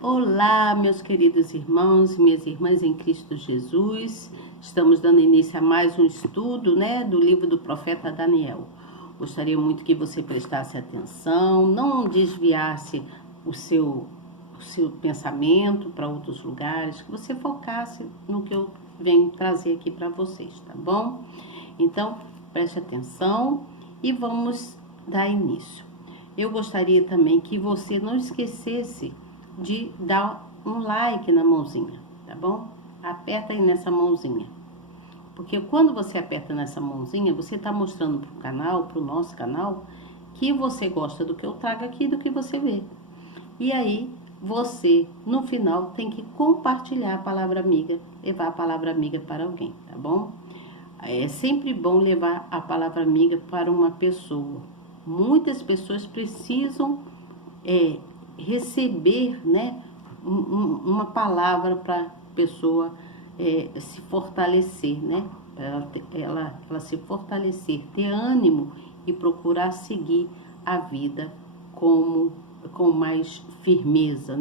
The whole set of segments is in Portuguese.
Olá, meus queridos irmãos, minhas irmãs em Cristo Jesus. Estamos dando início a mais um estudo, do livro do profeta Daniel. Gostaria muito que você prestasse atenção, não desviasse o seu pensamento para outros lugares, que você focasse no que eu venho trazer aqui para vocês, tá bom? Então, preste atenção e vamos dar início. Eu gostaria também que você não esquecesse de dar um like na mãozinha, tá bom? Aperta aí nessa mãozinha. Porque quando você aperta nessa mãozinha, você está mostrando pro canal, pro nosso canal, que você gosta do que eu trago aqui, do que você vê. E aí, você, no final, tem que compartilhar a palavra amiga, levar a palavra amiga para alguém, tá bom? É sempre bom levar a palavra amiga para uma pessoa. Muitas pessoas precisam receber, uma palavra para a pessoa se fortalecer, ela se fortalecer, ter ânimo e procurar seguir a vida com mais firmeza,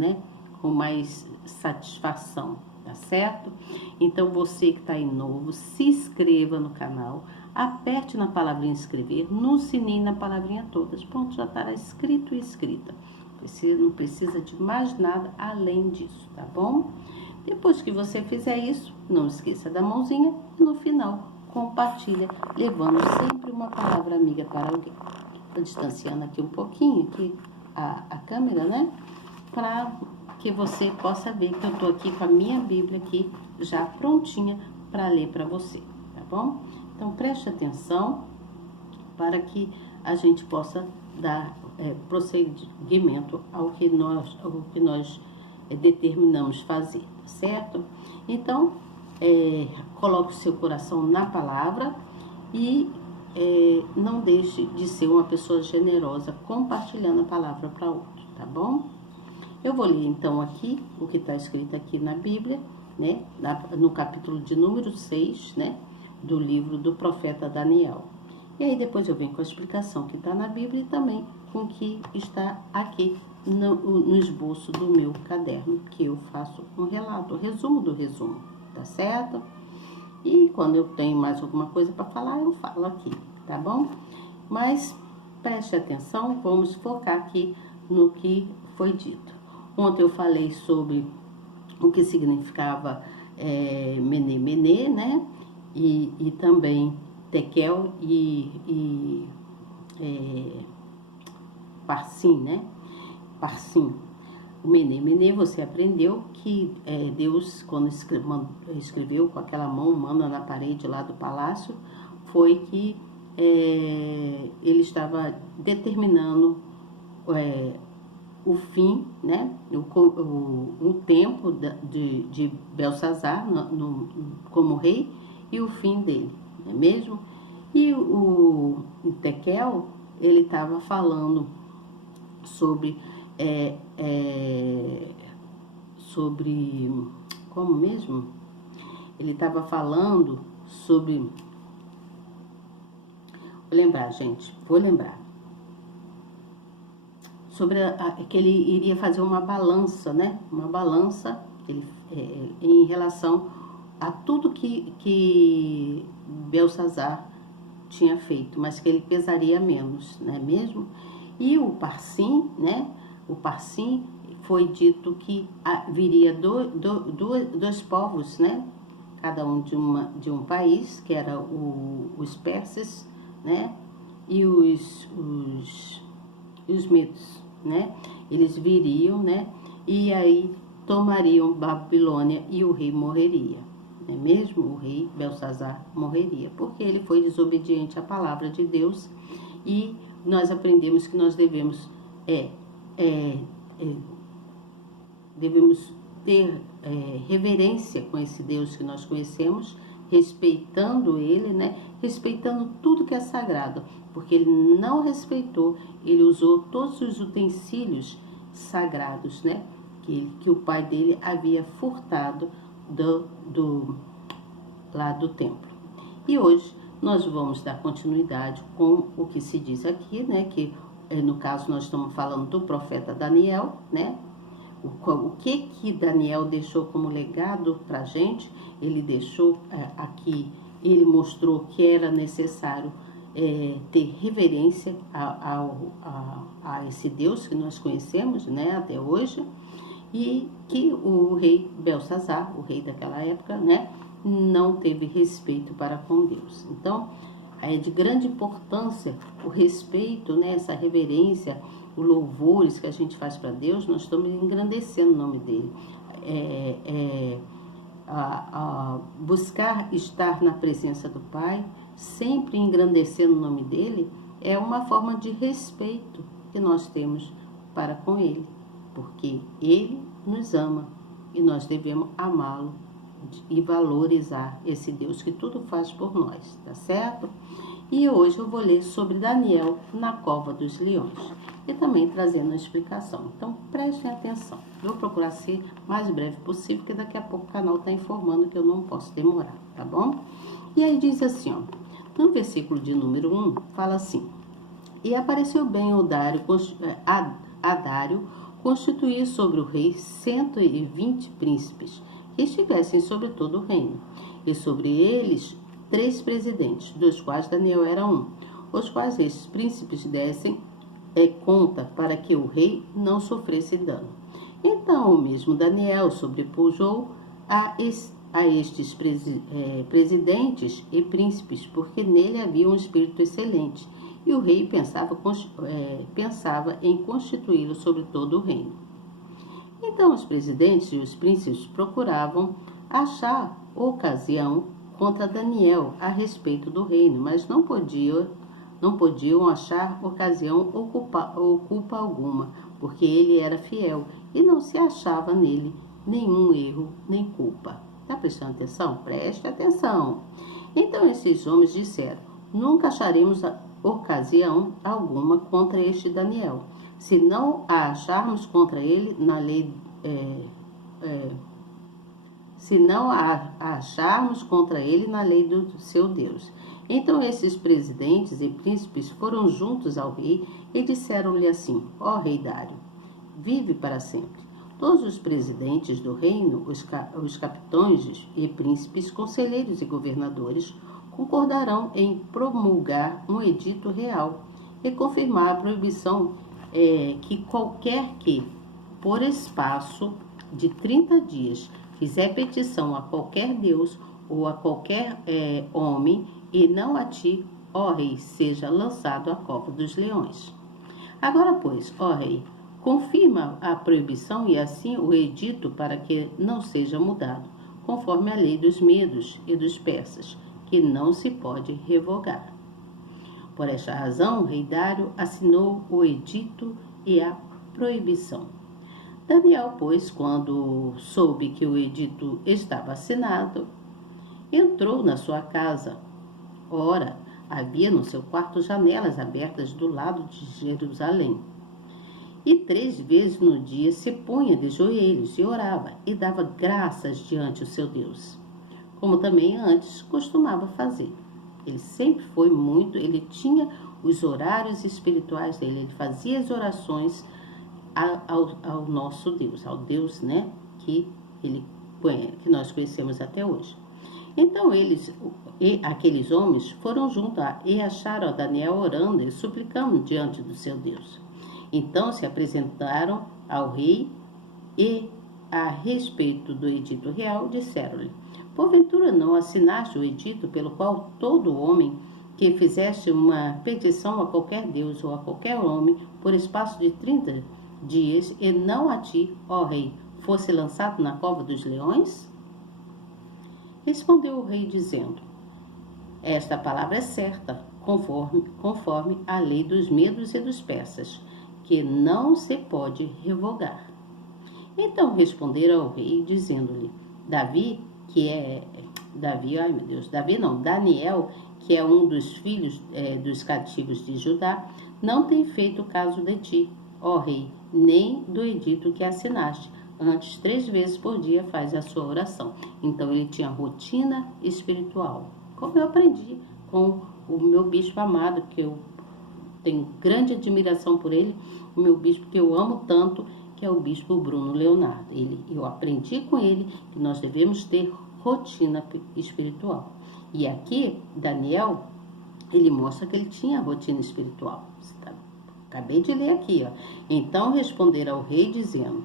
com mais satisfação, tá certo? Então você que está aí novo, se inscreva no canal, aperte na palavrinha inscrever, no sininho na palavrinha todas, pronto, já estará escrito e escrita. Você não precisa de mais nada além disso, tá bom? Depois que você fizer isso, não esqueça da mãozinha e no final compartilha, levando sempre uma palavra amiga para alguém. Estou distanciando aqui um pouquinho aqui a câmera, para que você possa ver que eu estou aqui com a minha Bíblia aqui já prontinha para ler para você, tá bom? Então preste atenção para que a gente possa dar prosseguimento ao que nós determinamos fazer, certo? Então, coloque o seu coração na palavra e não deixe de ser uma pessoa generosa, compartilhando a palavra para outro, tá bom? Eu vou ler então aqui o que está escrito aqui na Bíblia, no capítulo de número 6, do livro do profeta Daniel. E aí depois eu venho com a explicação que está na Bíblia e também com o que está aqui no esboço do meu caderno, que eu faço um relato, resumo do resumo, tá certo? E quando eu tenho mais alguma coisa para falar, eu falo aqui, tá bom? Mas preste atenção, vamos focar aqui no que foi dito. Ontem eu falei sobre o que significava Mené, e também Tekel e Parsim, Parsim. O Mené, você aprendeu que Deus, quando escreveu com aquela mão humana na parede lá do palácio, foi que ele estava determinando o fim, o tempo de Belsazar como rei e o fim dele, não é mesmo? E o Tekel, ele estava falando sobre como mesmo? Ele estava falando sobre, vou lembrar sobre que ele iria fazer uma balança, uma balança em relação a tudo que Belsazar tinha feito, mas que ele pesaria menos, não é mesmo? E o Parsim, o Parsim, foi dito que viria dois povos, cada um de um país, que era os persas, e os medos, eles viriam, e aí tomariam Babilônia e o rei morreria, não é mesmo? O rei Belsazar morreria, porque ele foi desobediente à palavra de Deus, e nós aprendemos que nós devemos ter reverência com esse Deus que nós conhecemos, respeitando ele, respeitando tudo que é sagrado, porque ele não respeitou, ele usou todos os utensílios sagrados, que o pai dele havia furtado lá do templo. E hoje nós vamos dar continuidade com o que se diz aqui, que no caso nós estamos falando do profeta Daniel, O que Daniel deixou como legado para a gente? Ele deixou aqui, ele mostrou que era necessário ter reverência a esse Deus que nós conhecemos, né, até hoje, e que o rei Belsazar, o rei daquela época, né, não teve respeito para com Deus. Então, é de grande importância o respeito, né, essa reverência, os louvores que a gente faz para Deus. Nós estamos engrandecendo o nome dele. Buscar estar na presença do Pai, sempre engrandecendo o nome dele, é uma forma de respeito que nós temos para com ele, porque ele nos ama e nós devemos amá-lo e valorizar esse Deus que tudo faz por nós, tá certo? E hoje eu vou ler sobre Daniel na cova dos leões e também trazendo uma explicação. Então prestem atenção. Vou procurar ser mais breve possível, porque daqui a pouco o canal está informando que eu não posso demorar, tá bom? E aí diz assim, ó, no versículo de número 1, fala assim: e apareceu bem a Dário constituir sobre o rei 120 príncipes, que estivessem sobre todo o reino, e sobre eles 3 presidentes, dos quais Daniel era um, os quais estes príncipes dessem conta para que o rei não sofresse dano. Então o mesmo Daniel sobrepujou a estes presidentes e príncipes, porque nele havia um espírito excelente, e o rei pensava em constituí-lo sobre todo o reino. Então os presidentes e os príncipes procuravam achar ocasião contra Daniel a respeito do reino, mas não podiam achar ocasião ou culpa alguma, porque ele era fiel e não se achava nele nenhum erro nem culpa. Está prestando atenção? Preste atenção. Então esses homens disseram: nunca acharemos ocasião alguma contra este Daniel, se não a acharmos contra ele na lei do seu Deus. Então esses presidentes e príncipes foram juntos ao rei e disseram-lhe assim: ó rei Dário, vive para sempre. Todos os presidentes do reino, os capitães e príncipes, conselheiros e governadores, concordarão em promulgar um edito real e confirmar a proibição que qualquer que, por espaço de 30 dias, fizer petição a qualquer Deus ou a qualquer homem, e não a ti, ó rei, seja lançado à cova dos leões. Agora, pois, ó rei, confirma a proibição e assim o edito para que não seja mudado, conforme a lei dos medos e dos persas, que não se pode revogar. Por esta razão, o rei Dário assinou o edito e a proibição. Daniel, pois, quando soube que o edito estava assinado, entrou na sua casa. Ora, havia no seu quarto janelas abertas do lado de Jerusalém. E 3 vezes no dia se punha de joelhos e orava e dava graças diante do seu Deus, como também antes costumava fazer. Ele sempre foi muito, ele tinha os horários espirituais dele, ele fazia as orações ao nosso Deus, ao Deus, né, que nós conhecemos até hoje. Então aqueles homens foram juntos e acharam a Daniel orando e suplicando diante do seu Deus. Então se apresentaram ao rei e, a respeito do edito real, disseram-lhe: porventura não assinaste o edito pelo qual todo homem que fizesse uma petição a qualquer Deus ou a qualquer homem por espaço de 30 dias, e não a ti, ó rei, fosse lançado na cova dos leões? Respondeu o rei, dizendo: esta palavra é certa, conforme a lei dos medos e dos persas, que não se pode revogar. Então responderam ao rei, dizendo-lhe: Daniel, que é um dos filhos dos cativos de Judá, não tem feito caso de ti, ó rei, nem do edito que assinaste. Antes, 3 vezes por dia faz a sua oração. Então ele tinha rotina espiritual, como eu aprendi com o meu bispo amado, que eu tenho grande admiração por ele, o meu bispo que eu amo tanto. que é o bispo Bruno Leonardo. Eu aprendi com ele que nós devemos ter rotina espiritual. E aqui, Daniel, ele mostra que ele tinha rotina espiritual. Acabei de ler aqui, ó. Então responderam ao rei dizendo: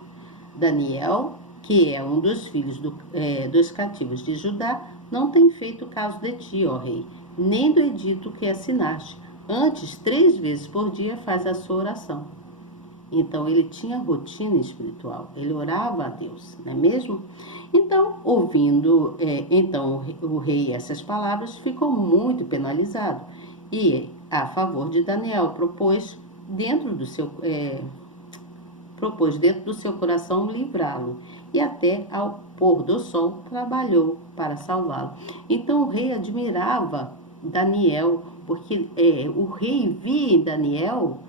Daniel, que é um dos filhos dos cativos de Judá, não tem feito caso de ti, ó rei, nem do edito que assinaste. Antes, 3 vezes por dia faz a sua oração. Então, ele tinha rotina espiritual, ele orava a Deus, não é mesmo? Então, ouvindo o rei essas palavras, ficou muito penalizado e, a favor de Daniel, propôs dentro do seu coração livrá-lo, e até ao pôr do sol trabalhou para salvá-lo. Então, o rei admirava Daniel, porque o rei via em Daniel,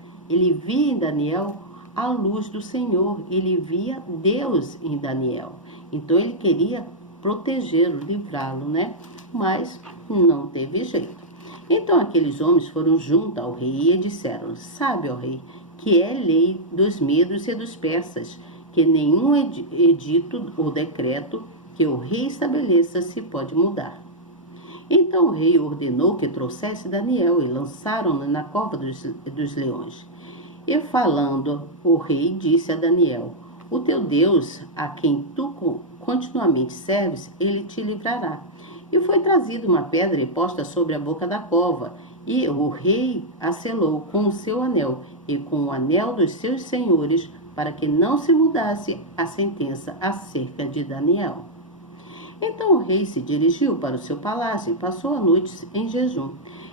a luz do Senhor, ele via Deus em Daniel. Então ele queria protegê-lo, livrá-lo, né? Mas não teve jeito. Então aqueles homens foram junto ao rei e disseram: sabe, ó rei, que é lei dos medos e dos persas, que nenhum edito ou decreto que o rei estabeleça se pode mudar. Então o rei ordenou que trouxesse Daniel e lançaram-no na cova dos leões. E falando, o rei disse a Daniel: o teu Deus, a quem tu continuamente serves, ele te livrará. E foi trazida uma pedra e posta sobre a boca da cova, e o rei a selou com o seu anel e com o anel dos seus senhores, para que não se mudasse a sentença acerca de Daniel. Então o rei se dirigiu para o seu palácio e passou a noite em jejum,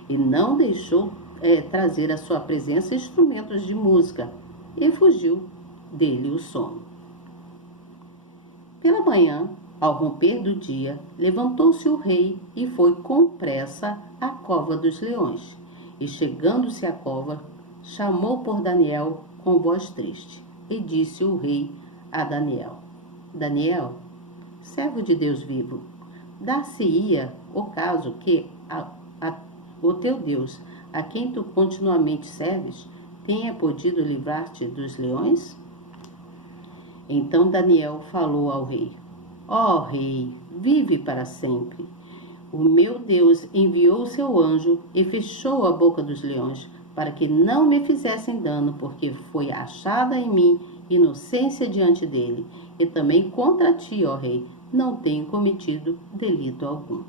e não deixou trazer à sua presença instrumentos de música, e fugiu dele o sono. Pela manhã, ao romper do dia, levantou-se o rei e foi com pressa à cova dos leões. E chegando-se à cova, chamou por Daniel com voz triste. E disse o rei a Daniel: Daniel, servo de Deus vivo, dar-se-ia o caso que o teu Deus, a quem tu continuamente serves, tenha podido livrar-te dos leões? Então Daniel falou ao rei: ó rei, vive para sempre. O meu Deus enviou o seu anjo e fechou a boca dos leões, para que não me fizessem dano, porque foi achada em mim inocência diante dele. E também contra ti, ó rei, não tenho cometido delito algum.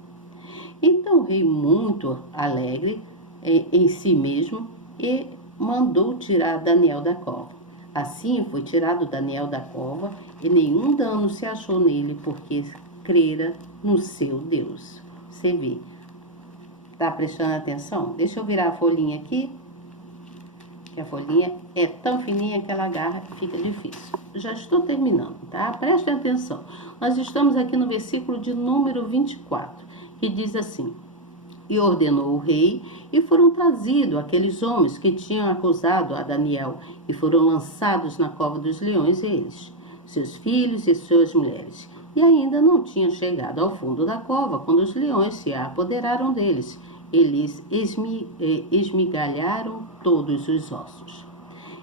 Então o rei, muito alegre em si mesmo, e mandou tirar Daniel da cova. Assim foi tirado Daniel da cova, e nenhum dano se achou nele, porque crera no seu Deus. Você vê, tá prestando atenção? Deixa eu virar a folhinha aqui, que a folhinha é tão fininha que ela agarra e fica difícil. Já estou terminando, tá? Prestem atenção. Nós estamos aqui no versículo de número 24, que diz assim: e ordenou o rei, e foram trazidos aqueles homens que tinham acusado a Daniel, e foram lançados na cova dos leões, eles, seus filhos e suas mulheres. E ainda não tinham chegado ao fundo da cova, quando os leões se apoderaram deles. Eles esmigalharam todos os ossos.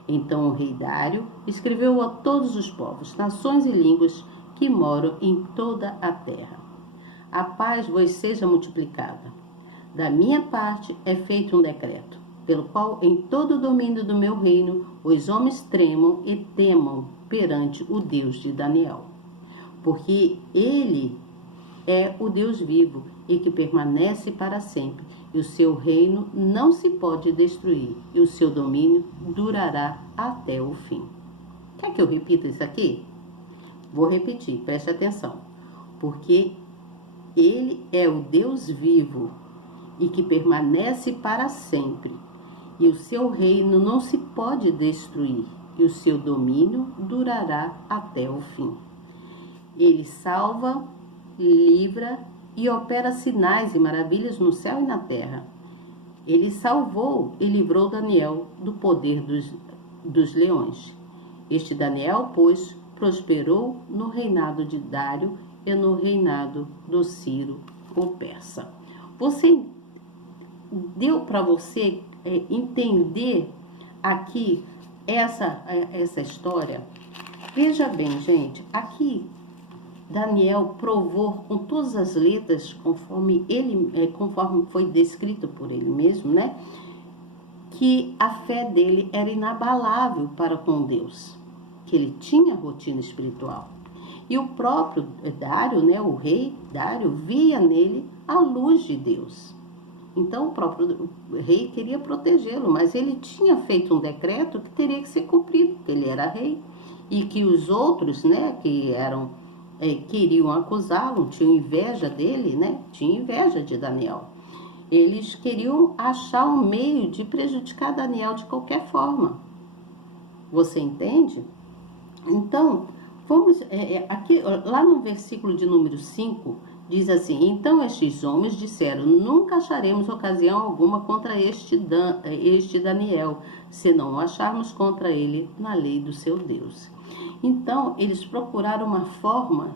Então o rei Dário escreveu a todos os povos, nações e línguas que moram em toda a terra: a paz vos seja multiplicada. Da minha parte é feito um decreto, pelo qual em todo o domínio do meu reino os homens tremam e temam perante o Deus de Daniel. Porque ele é o Deus vivo e que permanece para sempre, e o seu reino não se pode destruir, e o seu domínio durará até o fim. Quer que eu repita isso aqui? Vou repetir, preste atenção. Porque ele é o Deus vivo e que permanece para sempre, e o seu reino não se pode destruir, e o seu domínio durará até o fim. Ele salva, livra e opera sinais e maravilhas no céu e na terra. Ele salvou e livrou Daniel do poder dos leões. Este Daniel, pois, prosperou no reinado de Dário e no reinado do Ciro, o persa. Deu para você entender aqui essa história? Veja bem, gente, aqui Daniel provou com todas as letras, conforme foi descrito por ele mesmo, né? Que a fé dele era inabalável para com Deus, que ele tinha rotina espiritual. E o próprio Dário, né, o rei Dário, via nele a luz de Deus. Então o próprio rei queria protegê-lo, mas ele tinha feito um decreto que teria que ser cumprido, porque ele era rei. E que os outros, né, que queriam acusá-lo, tinham inveja dele, né, tinham inveja de Daniel. Eles queriam achar um meio de prejudicar Daniel de qualquer forma. Você entende? Então, vamos aqui, lá no versículo de número 5, diz assim: então estes homens disseram, nunca acharemos ocasião alguma contra este Daniel, se não o acharmos contra ele na lei do seu Deus. Então, eles procuraram uma forma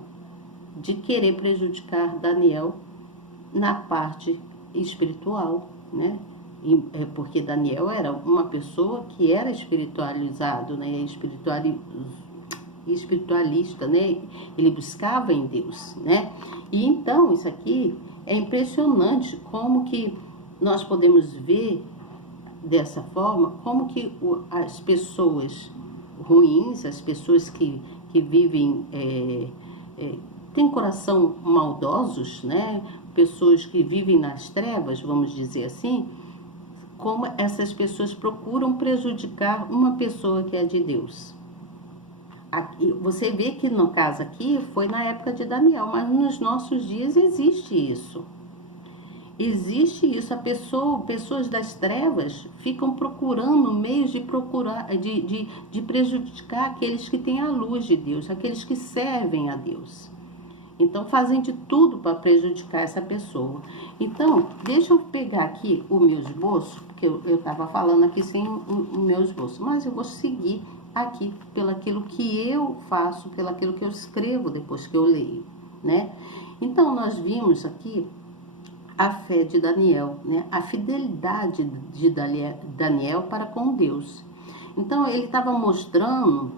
de querer prejudicar Daniel na parte espiritual, né? Porque Daniel era uma pessoa que era espiritualizado, né? Espiritualista, né? Ele buscava em Deus, né? E então isso aqui é impressionante como que nós podemos ver dessa forma, como que as pessoas ruins, as pessoas que vivem, têm coração maldosos, né? Pessoas que vivem nas trevas, vamos dizer assim, como essas pessoas procuram prejudicar uma pessoa que é de Deus. Aqui, você vê que no caso aqui foi na época de Daniel, mas nos nossos dias existe isso. Existe isso, pessoas das trevas ficam procurando meios de prejudicar aqueles que têm a luz de Deus, aqueles que servem a Deus. Então fazem de tudo para prejudicar essa pessoa. Então, deixa eu pegar aqui o meu esboço, porque eu estava falando aqui sem o meu esboço, mas eu vou seguir aqui pelaquilo que eu faço, pelaquilo que eu escrevo depois que eu leio, né? Então, nós vimos aqui a fé de Daniel, né? A fidelidade de Daniel para com Deus. Então, ele estava mostrando,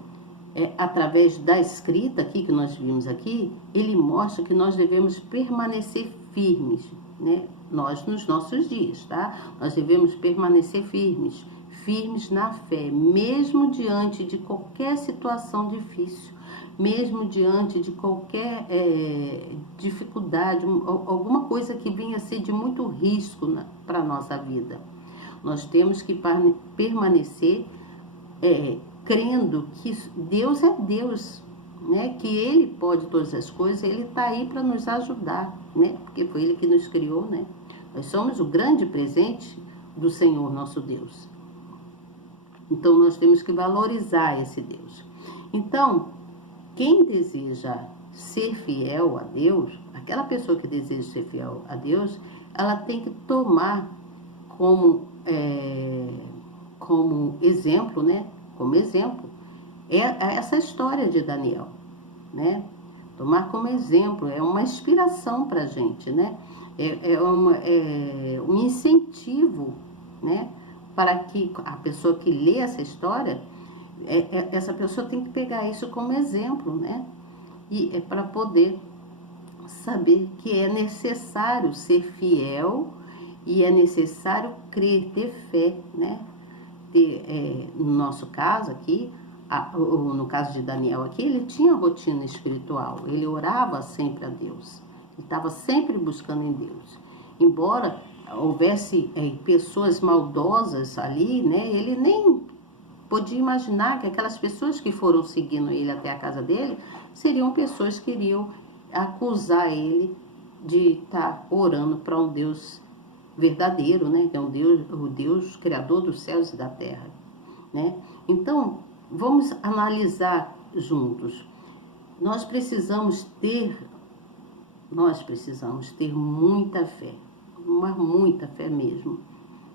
através da escrita aqui que nós vimos aqui, ele mostra que nós devemos permanecer firmes, né? Nós nos nossos dias, tá? Nós devemos permanecer firmes na fé, mesmo diante de qualquer situação difícil, mesmo diante de qualquer dificuldade, alguma coisa que venha a ser de muito risco para a nossa vida. Nós temos que permanecer crendo que Deus é Deus, né? Que Ele pode todas as coisas, Ele está aí para nos ajudar, né? Porque foi Ele que nos criou, né? Nós somos o grande presente do Senhor nosso Deus. Então, nós temos que valorizar esse Deus. Então, quem deseja ser fiel a Deus, aquela pessoa que deseja ser fiel a Deus, ela tem que tomar como exemplo, né? Como exemplo, essa história de Daniel, né? Tomar como exemplo, é uma inspiração para a gente, né? Um incentivo, né? Para que a pessoa que lê essa história, essa pessoa tem que pegar isso como exemplo, né? E para poder saber que é necessário ser fiel e é necessário crer, ter fé, né? No nosso caso aqui, no caso de Daniel aqui, ele tinha rotina espiritual, ele orava sempre a Deus, ele estava sempre buscando em Deus. Embora houvesse pessoas maldosas ali, né, ele nem podia imaginar que aquelas pessoas que foram seguindo ele até a casa dele seriam pessoas que iriam acusar ele de estar orando para um Deus verdadeiro, né, que é o Deus criador dos céus e da terra, né? Então, vamos analisar juntos. Nós precisamos ter muita fé, muita fé mesmo,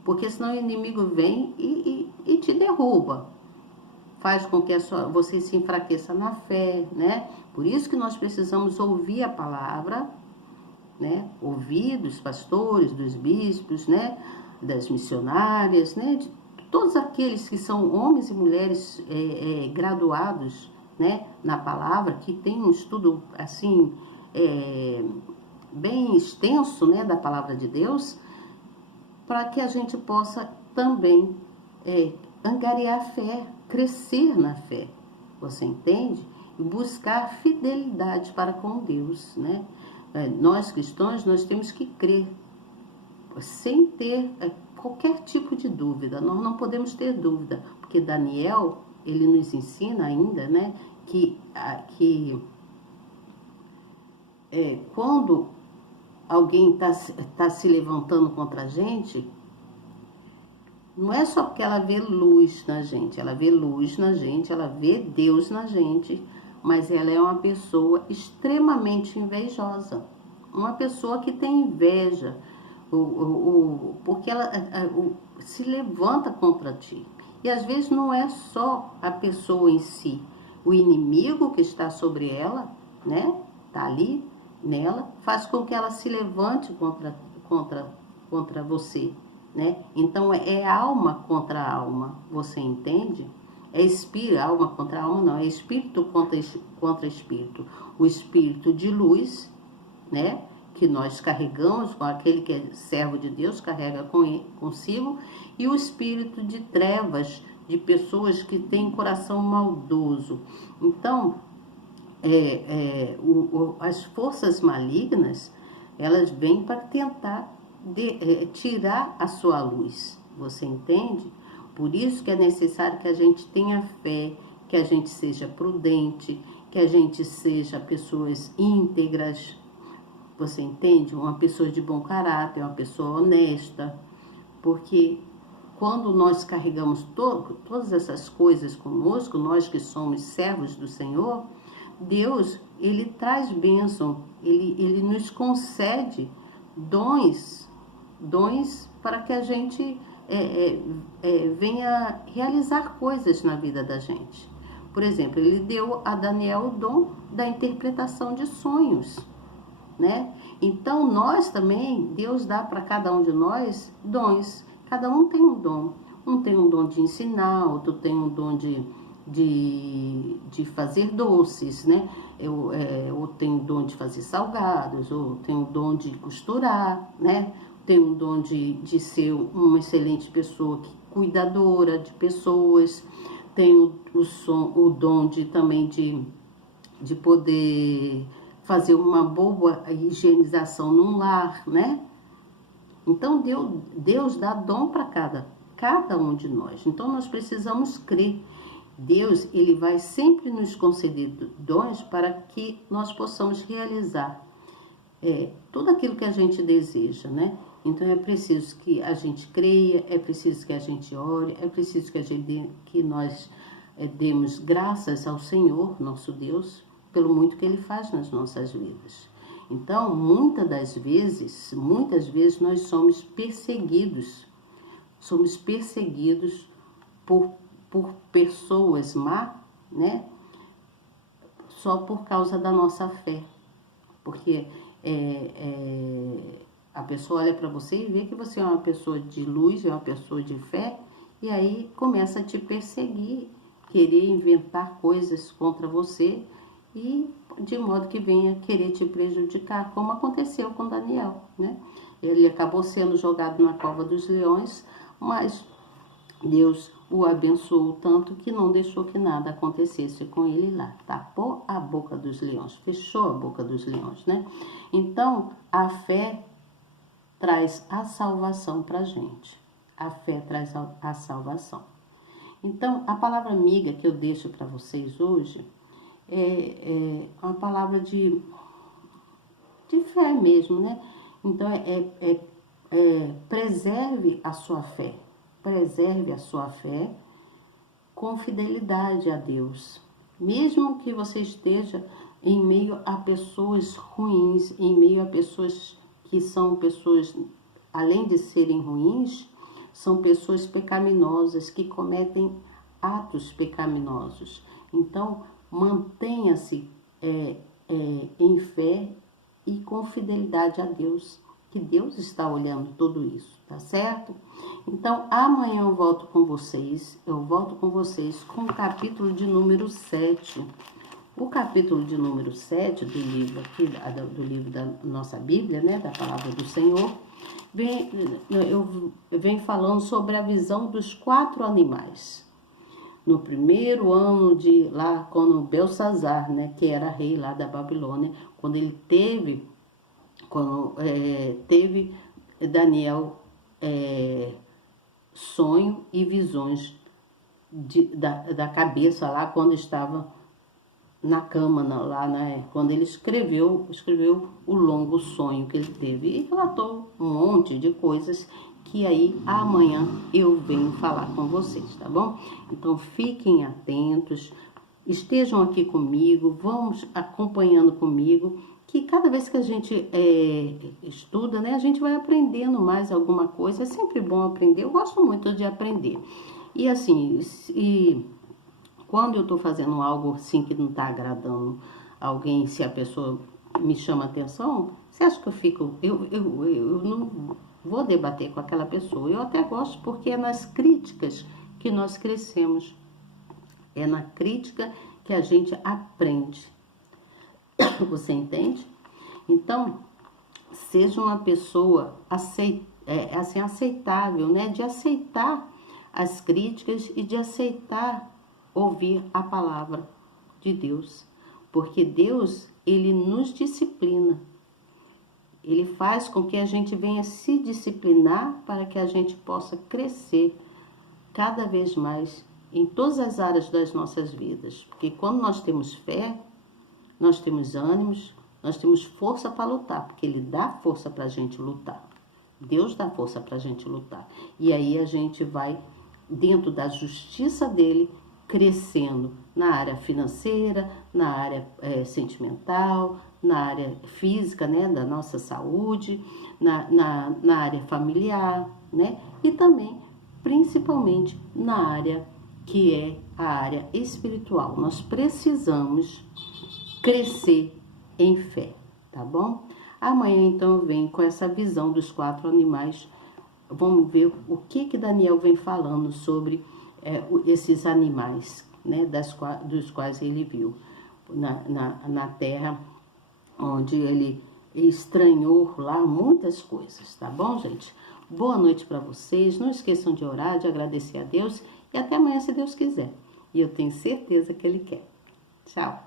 porque senão o inimigo vem e te derruba, faz com que você se enfraqueça na fé, né? Por isso que nós precisamos ouvir a palavra, né? Ouvir dos pastores, dos bispos, né? Das missionárias, né? De todos aqueles que são homens e mulheres graduados né, na palavra, que tem um estudo assim bem extenso, né, da palavra de Deus, para que a gente possa também angariar fé, crescer na fé, você entende? E buscar fidelidade para com Deus, né? Nós cristãos, nós temos que crer, sem ter qualquer tipo de dúvida. Nós não podemos ter dúvida, porque Daniel, ele nos ensina ainda, né, que quando alguém tá se levantando contra a gente, não é só porque ela vê luz na gente, ela vê luz na gente, ela vê Deus na gente, mas ela é uma pessoa extremamente invejosa, uma pessoa que tem inveja, porque ela se levanta contra ti. E às vezes não é só a pessoa em si, o inimigo que está sobre ela, né? Tá ali nela, faz com que ela se levante contra você, né? Então é alma contra alma, você entende? É espírito, alma contra alma não, é espírito contra espírito. O espírito de luz, né, que nós carregamos, com aquele que é servo de Deus, carrega consigo, e o espírito de trevas, de pessoas que têm coração maldoso. Então, as forças malignas, elas vêm para tentar tirar a sua luz, você entende? Por isso que é necessário que a gente tenha fé, que a gente seja prudente, que a gente seja pessoas íntegras, você entende? Uma pessoa de bom caráter, uma pessoa honesta, porque quando nós carregamos todas essas coisas conosco, nós que somos servos do Senhor, Deus, Ele traz bênção, Ele nos concede dons para que a gente venha realizar coisas na vida da gente. Por exemplo, Ele deu a Daniel o dom da interpretação de sonhos, né? Então, nós também, Deus dá para cada um de nós dons. Cada um tem um dom. Um tem um dom de ensinar, outro tem um dom de fazer doces, né? Eu tenho o dom de fazer salgados, ou tenho o dom de costurar, né? Tenho o dom de ser uma excelente pessoa, cuidadora de pessoas. Tenho o dom também de poder fazer uma boa higienização num lar, né? Então, Deus dá dom para cada um de nós. Então, nós precisamos crer. Deus, Ele vai sempre nos conceder dons para que nós possamos realizar tudo aquilo que a gente deseja, né? Então, é preciso que a gente creia, é preciso que a gente ore, é preciso que nós demos graças ao Senhor, nosso Deus, pelo muito que Ele faz nas nossas vidas. Então, muitas vezes nós somos perseguidos por pessoas má, né? Só por causa da nossa fé. Porque a pessoa olha para você e vê que você é uma pessoa de luz, é uma pessoa de fé, e aí começa a te perseguir, querer inventar coisas contra você, e de modo que venha querer te prejudicar, como aconteceu com Daniel, né? Ele acabou sendo jogado na cova dos leões, mas Deus o abençoou tanto que não deixou que nada acontecesse com ele lá. Tapou a boca dos leões, fechou a boca dos leões, né? Então, a fé traz a salvação para a gente. A fé traz a salvação. Então, a palavra amiga que eu deixo para vocês hoje é uma palavra de fé mesmo, né? Então, preserve a sua fé. Preserve a sua fé com fidelidade a Deus. Mesmo que você esteja em meio a pessoas ruins, em meio a pessoas que são pessoas, além de serem ruins, são pessoas pecaminosas, que cometem atos pecaminosos. Então, mantenha-se em fé e com fidelidade a Deus. que Deus está olhando tudo isso, tá certo? Então, amanhã eu volto com vocês, com o capítulo de número 7. O capítulo de número 7 do livro aqui, do livro da nossa Bíblia, né, da Palavra do Senhor, vem falando sobre a visão dos 4 animais. No primeiro ano de lá, quando Belsazar, né, que era rei lá da Babilônia, quando teve Daniel sonho e visões da cabeça lá, quando estava na cama, quando ele escreveu o longo sonho que ele teve e relatou um monte de coisas que aí amanhã eu venho falar com vocês, tá bom? Então fiquem atentos, estejam aqui comigo, vamos acompanhando comigo, que cada vez que a gente estuda, né, a gente vai aprendendo mais alguma coisa. É sempre bom aprender, eu gosto muito de aprender. E assim, quando eu tô fazendo algo assim que não tá agradando alguém, se a pessoa me chama atenção, você acha que eu fico... Eu não vou debater com aquela pessoa. Eu até gosto, porque é nas críticas que nós crescemos. É na crítica que a gente aprende. Você entende? Então, seja uma pessoa aceitável, né? De aceitar as críticas e de aceitar ouvir a palavra de Deus. Porque Deus, ele nos disciplina. Ele faz com que a gente venha se disciplinar para que a gente possa crescer cada vez mais em todas as áreas das nossas vidas. Porque quando nós temos fé, nós temos ânimos, nós temos força para lutar, porque Ele dá força para a gente lutar. Deus dá força para a gente lutar. E aí a gente vai, dentro da justiça dEle, crescendo na área financeira, na área sentimental, na área física, né, da nossa saúde, na área familiar, né, e também, principalmente, na área que é a área espiritual. Nós precisamos crescer em fé, tá bom? Amanhã, então, eu venho com essa visão dos 4 animais. Vamos ver o que Daniel vem falando sobre esses animais, né, dos quais ele viu na terra, onde ele estranhou lá muitas coisas, tá bom, gente? Boa noite para vocês, não esqueçam de orar, de agradecer a Deus e até amanhã, se Deus quiser. E eu tenho certeza que Ele quer. Tchau!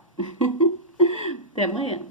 Até amanhã!